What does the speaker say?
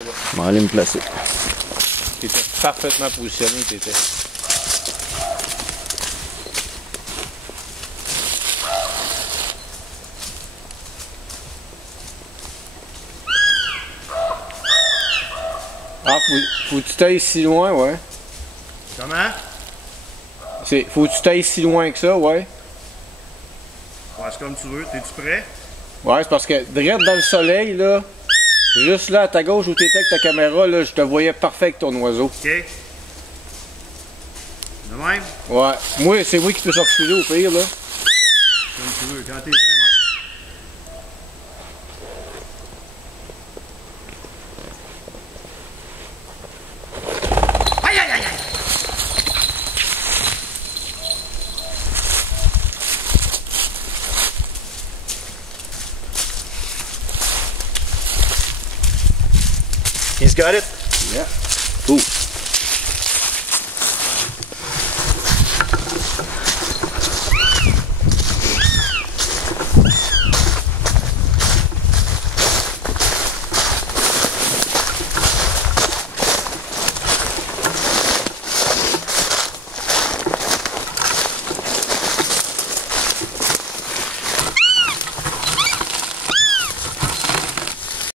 Je vais aller me placer. T'étais parfaitement positionné, t'étais. Ah, faut que tu t'ailles si loin, ouais. Comment? Faut que tu t'ailles si loin que ça, ouais. Ouais, c'est comme tu veux. T'es-tu prêt? Ouais, c'est parce que direct dans le soleil, là, juste là à ta gauche où t'étais avec ta caméra, là, je te voyais parfait avec ton oiseau. OK. De même? Ouais. C'est moi qui peux reculer au pire, là. Comme tu veux. Quand t'es prêt, mec. Aïe, aïe, aïe, aïe! He's got it? Yeah. Ooh.